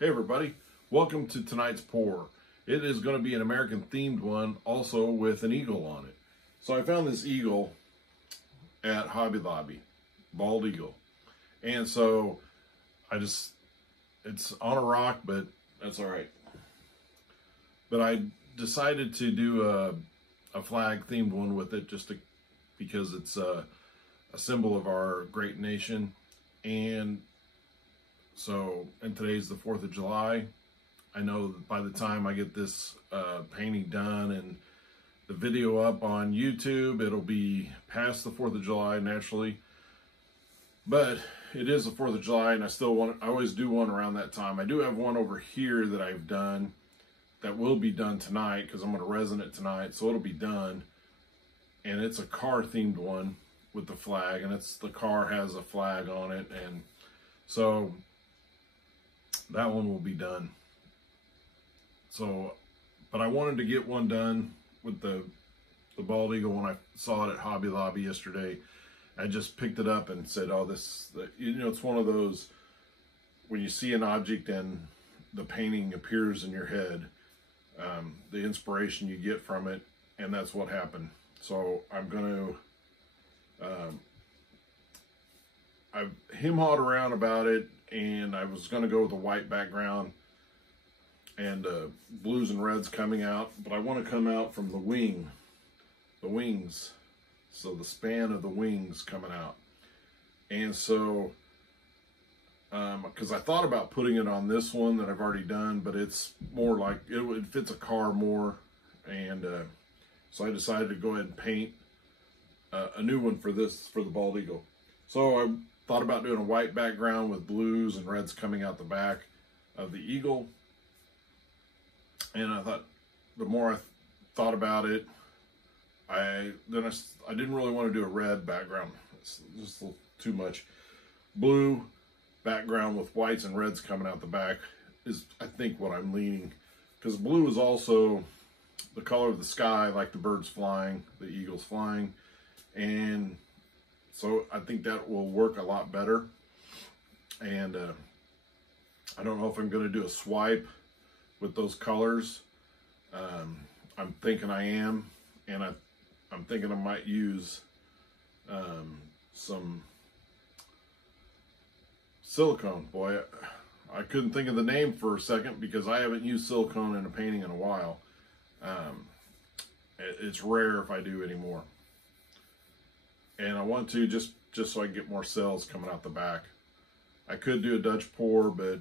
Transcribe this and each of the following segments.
Hey everybody, welcome to tonight's pour. It is going to be an American themed one, also with an eagle on it. So I found this eagle at Hobby Lobby, bald eagle. And so it's on a rock, but that's all right. But I decided to do a flag themed one with it because it's a symbol of our great nation. And today's the 4th of July. I know that by the time I get this painting done and the video up on YouTube, it'll be past the 4th of July naturally. But it is the 4th of July, and I always do one around that time. I do have one over here that I've done that will be done tonight because I'm going to resin it tonight, so it'll be done. And it's a car themed one with the flag, and the car has a flag on it, and so that one will be done. So, but I wanted to get one done with the bald eagle when I saw it at Hobby Lobby yesterday. I just picked it up and said, oh, it's one of those, when you see an object and the painting appears in your head, the inspiration you get from it, and that's what happened. So I'm going to, I've hem-hawed around about it, and I was going to go with a white background and blues and reds coming out, but I want to come out from the wings, so the span of the wings coming out. And so, because I thought about putting it on this one that I've already done, but it's more like, it fits a car more, and so I decided to go ahead and paint a new one for the bald eagle. So I thought about doing a white background with blues and reds coming out the back of the eagle. And I thought, the more I thought about it, I didn't really want to do a red background. It's just a little too much. Blue background with whites and reds coming out the back is, I think, what I'm leaning. Because blue is also the color of the sky, like the birds flying, the eagles flying. And so I think that will work a lot better. And I don't know if I'm going to do a swipe with those colors. I'm thinking I am, and I'm thinking I might use some silicone. Boy, I couldn't think of the name for a second because I haven't used silicone in a painting in a while. It's rare if I do anymore. And I want to just so I can get more cells coming out the back. I could do a Dutch pour, but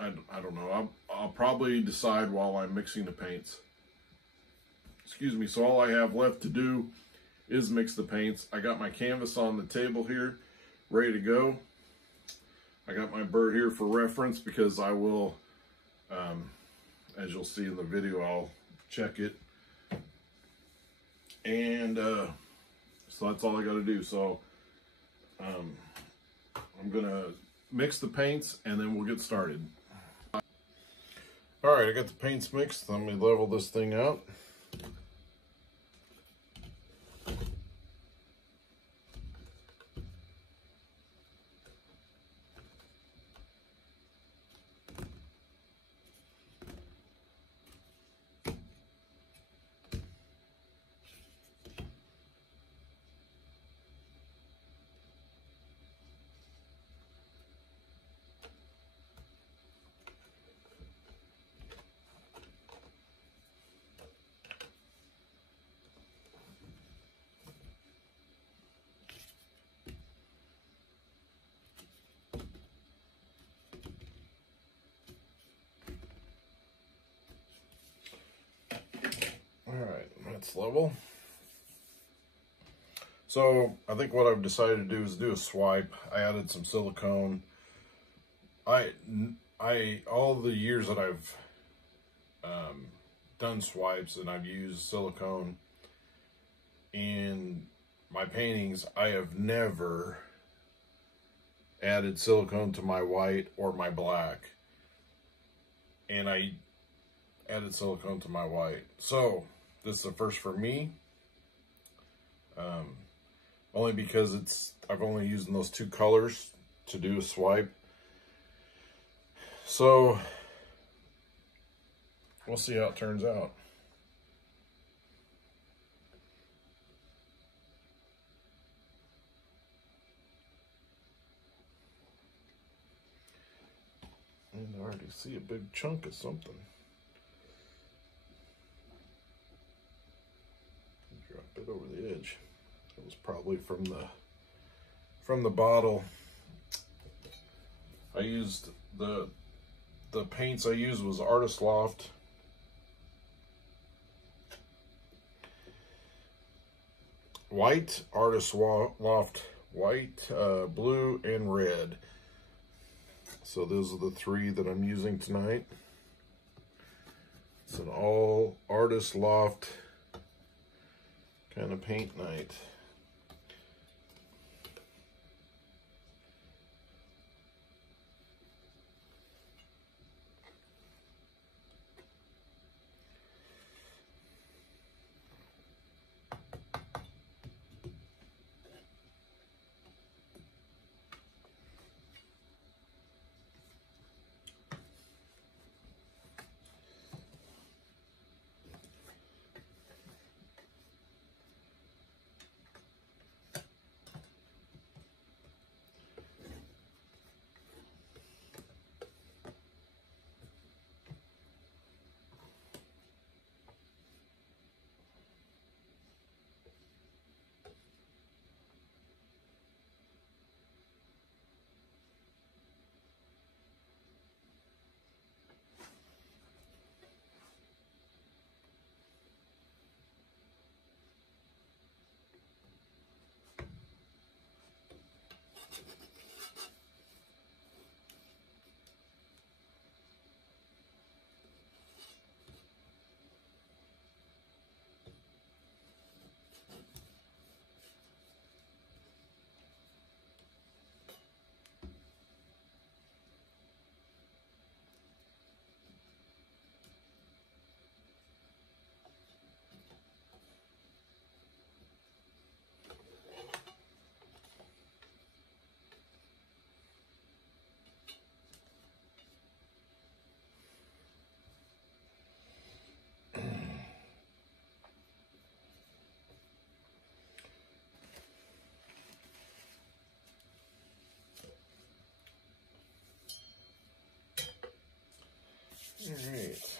I don't know. I'll probably decide while I'm mixing the paints. Excuse me. So all I have left to do is mix the paints. I got my canvas on the table here, ready to go. I got my bird here for reference because I will, as you'll see in the video, I'll check it. And so that's all I got to do. So I'm going to mix the paints and then we'll get started. All right, I got the paints mixed. Let me level this thing out. All right, that's level. So I think what I've decided to do is do a swipe. I added some silicone. All the years that I've done swipes and I've used silicone in my paintings, I have never added silicone to my white or my black. And I added silicone to my white. So this is the first for me. Only because I've only used those two colors to do a swipe. So we'll see how it turns out. And I already see a big chunk of something. Drop it over the edge. It was probably from the bottle. I used the paints I used was Artist Loft. White, Artist Loft white, blue, and red. So those are the three that I'm using tonight. It's an all Artist Loft kind of paint night. Alright,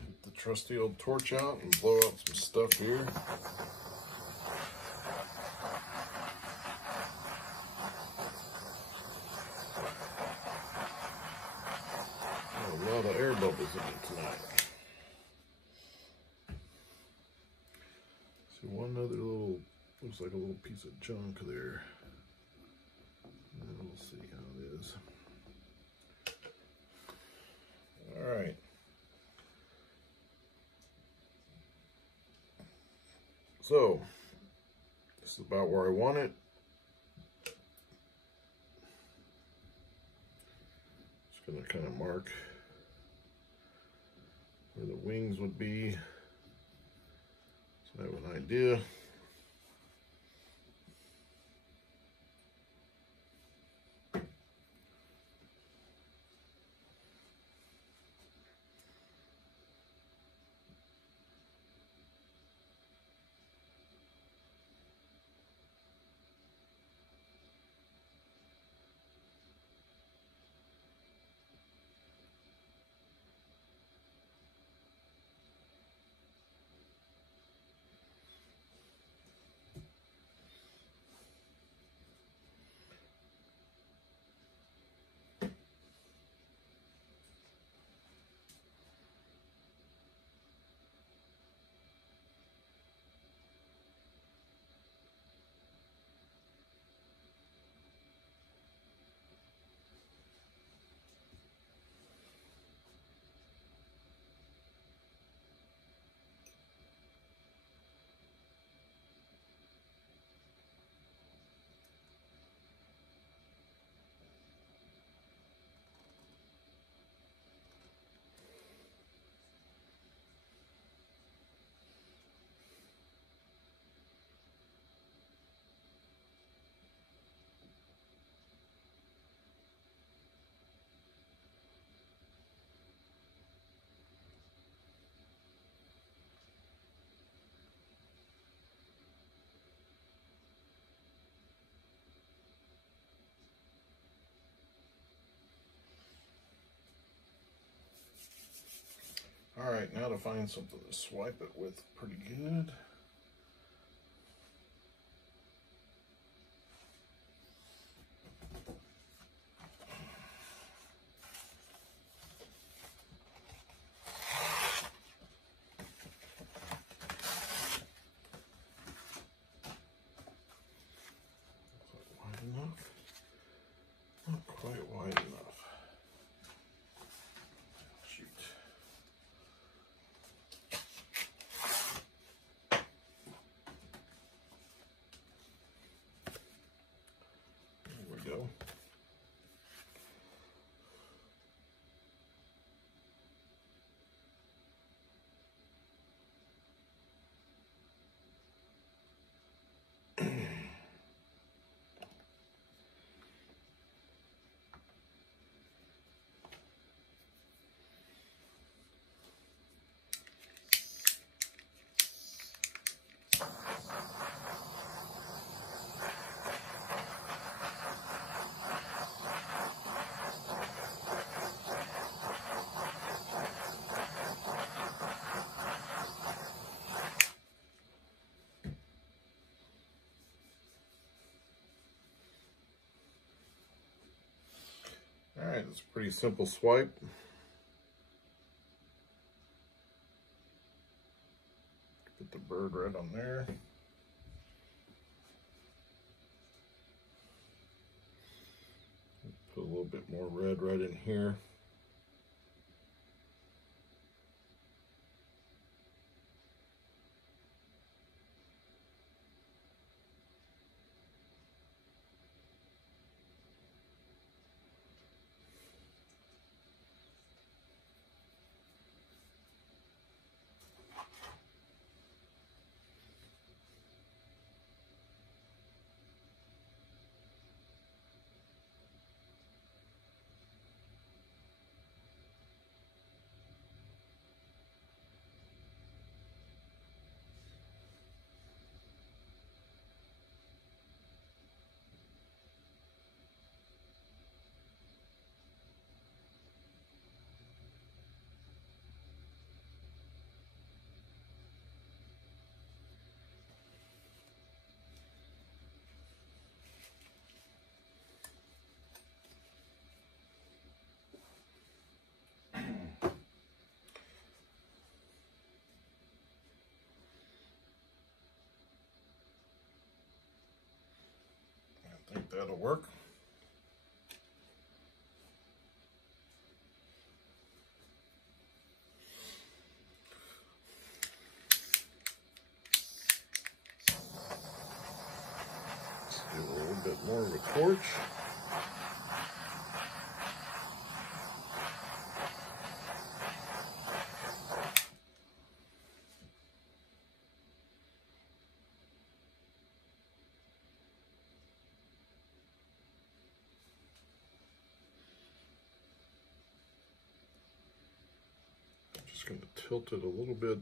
get the trusty old torch out and blow out some stuff here. Oh, a lot of air bubbles in it tonight. See one other little, looks like a little piece of junk there. And we'll see how it is. All right. So, this is about where I want it. Just going to kind of mark where the wings would be, so I have an idea. All right, now to find something to swipe it with pretty good. Wide enough? Not quite wide enough. Shoot. There we go. All right, it's a pretty simple swipe. Put the bird right on there. Put a little bit more red right in here. I think that'll work. Let's do a little bit more of a torch. Just going to tilt it a little bit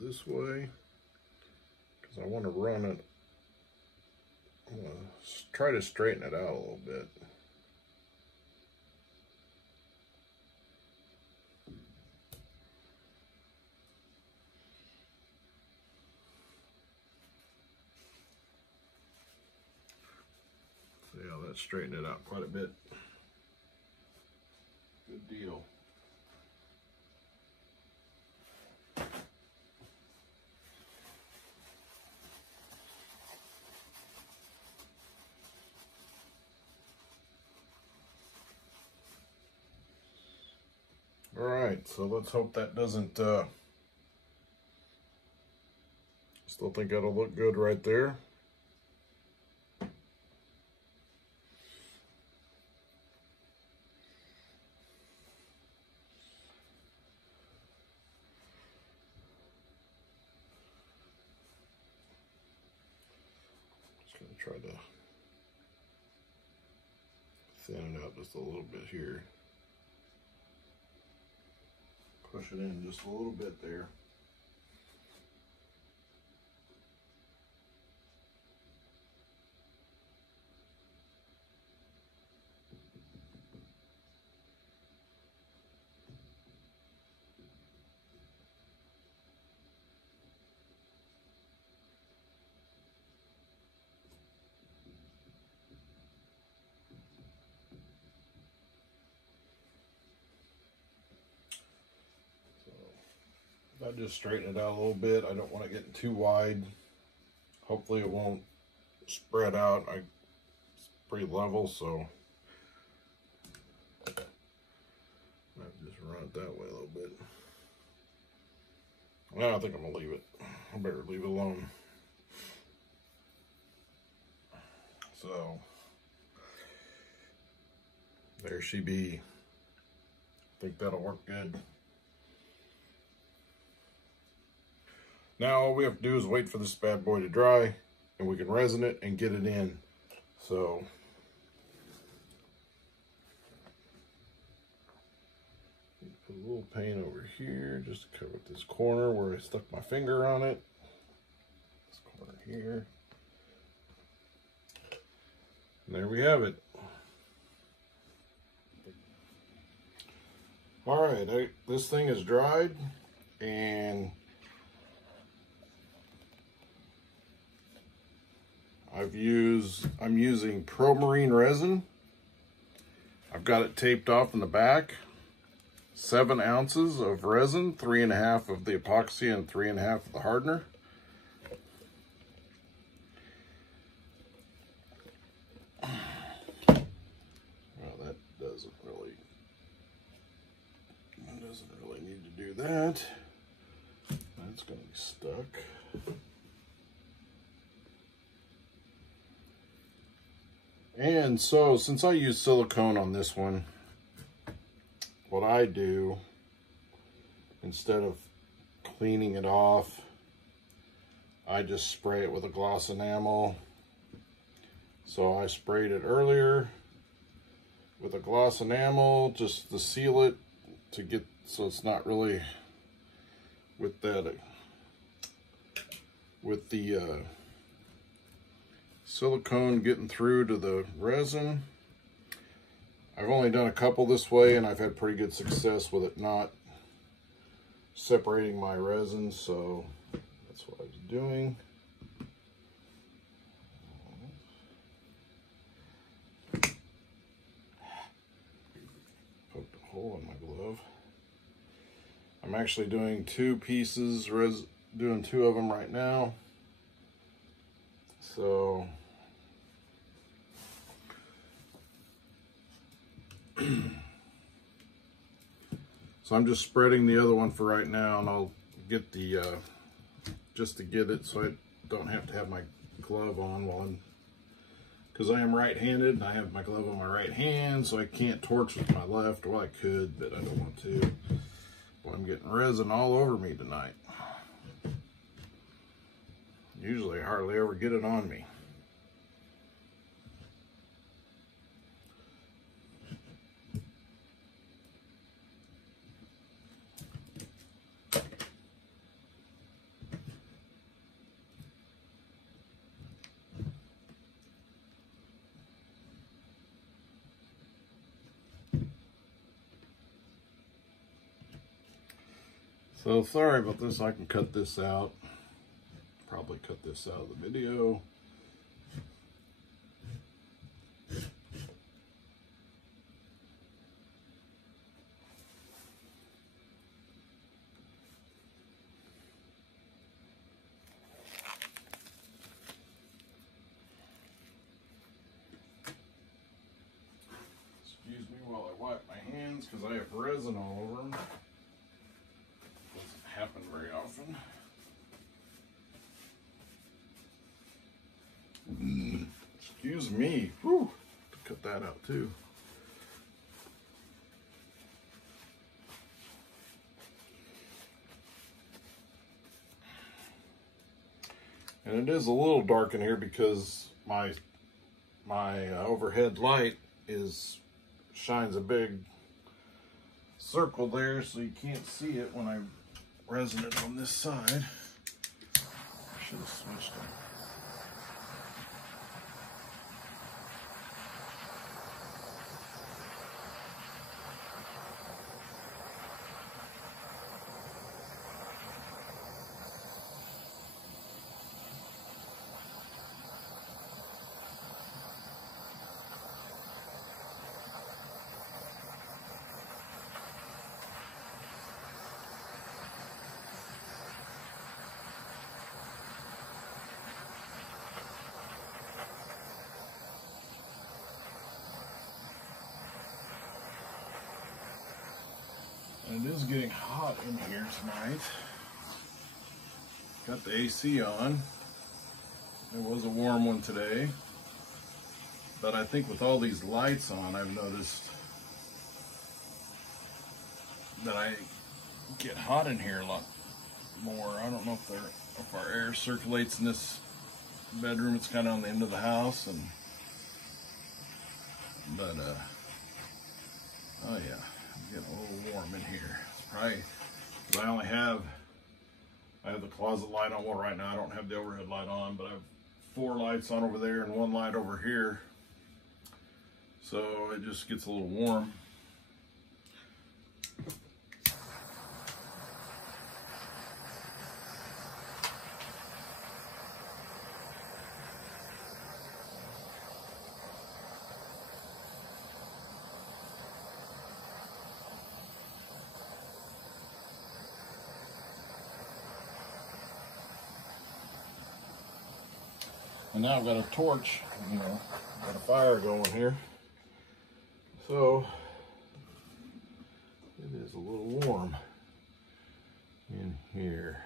this way because I want to run it. I'm going to try to straighten it out a little bit. So yeah, that straightened it out quite a bit. Good deal. All right, so let's hope that doesn't, still think that'll look good right there. Just gonna try to thin it out just a little bit here. Push it in just a little bit there. I'll just straighten it out a little bit. I don't want it getting too wide. Hopefully it won't spread out. It's pretty level, so I'll just run it that way a little bit. Well, I think I'm gonna leave it. I better leave it alone. So there she be. I think that'll work good. Now all we have to do is wait for this bad boy to dry, and we can resin it and get it in. So put a little paint over here just to cover this corner where I stuck my finger on it. This corner here. And there we have it. All right, this thing is dried, and I'm using Pro-Marine resin. I've got it taped off in the back. 7 ounces of resin, 3.5 of the epoxy and 3.5 of the hardener. Well, that doesn't really need to do that. That's going to be stuck. And so, since I use silicone on this one, what I do, instead of cleaning it off, I just spray it with a gloss enamel. So I sprayed it earlier with a gloss enamel just to seal it, to get so it's not really with that silicone getting through to the resin. I've only done a couple this way, and I've had pretty good success with it not separating my resin, so that's what I was doing. Poked a hole in my glove. I'm actually doing 2 pieces, doing 2 of them right now. So I'm just spreading the other one for right now, and I'll get the just to get it so I don't have to have my glove on while because I am right-handed and I have my glove on my right hand, so I can't torch with my left. Well, I could, but I don't want to. Well, I'm getting resin all over me tonight. Usually I hardly ever get it on me. So sorry about this, I can cut this out. Probably cut this out of the video. Excuse me while I wipe my hands because I have resin all over them. Doesn't happen very often. Excuse me. Whew. Cut that out too. And it is a little dark in here because my overhead light shines a big circle there, so you can't see it when I resin it on this side. I should have switched it. It is getting hot in here tonight. Got the AC on. It was a warm one today. But I think with all these lights on, I've noticed that I get hot in here a lot more. I don't know if our air circulates in this bedroom. It's kind of on the end of the house, but oh yeah, I'm getting a little warm in here. It's probably because I have the closet light on. Well, right now I don't have the overhead light on, but I have 4 lights on over there and 1 light over here, so it just gets a little warm. And now I've got a torch, you know, got a fire going here. So it is a little warm in here.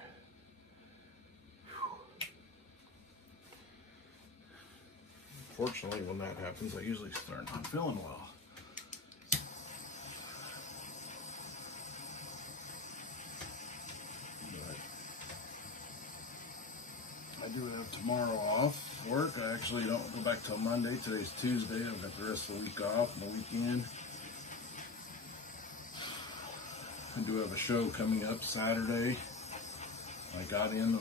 Fortunately, when that happens, I usually start not feeling well. I do have tomorrow off work. I actually don't go back till Monday. Today's Tuesday. I've got the rest of the week off and the weekend. I do have a show coming up Saturday. I got in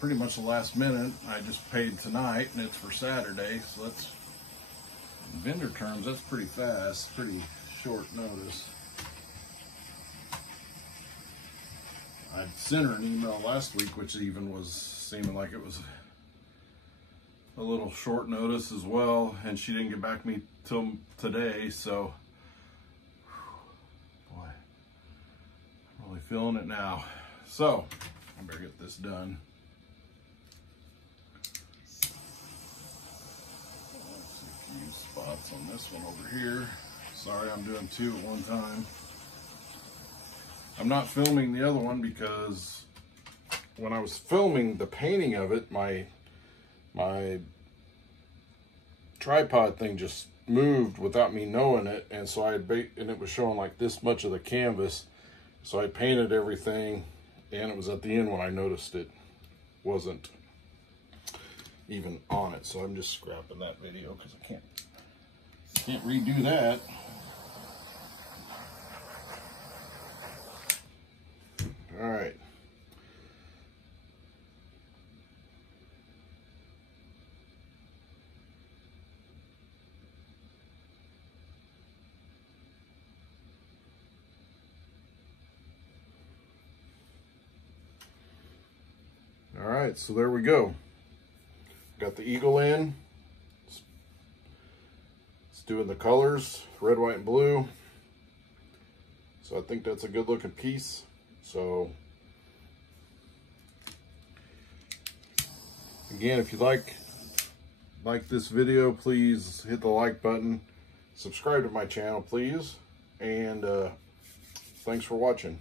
pretty much the last minute. I just paid tonight and it's for Saturday. So that's, in vendor terms, that's pretty fast, pretty short notice. I sent her an email last week, which even was seeming like it was a little short notice as well, and she didn't get back to me till today, so boy, I'm really feeling it now. So I better get this done. Let's see a few spots on this one over here. Sorry, I'm doing 2 at one time. I'm not filming the other one because when I was filming the painting of it, my tripod thing just moved without me knowing it, and so and it was showing like this much of the canvas. So I painted everything, and it was at the end when I noticed it wasn't even on it. So I'm just scrapping that video because I can't redo that. All right. All right, so there we go. Got the eagle in. It's doing the colors, red, white, and blue. So I think that's a good looking piece. So again, if you like this video, please hit the like button, subscribe to my channel, please, and thanks for watching.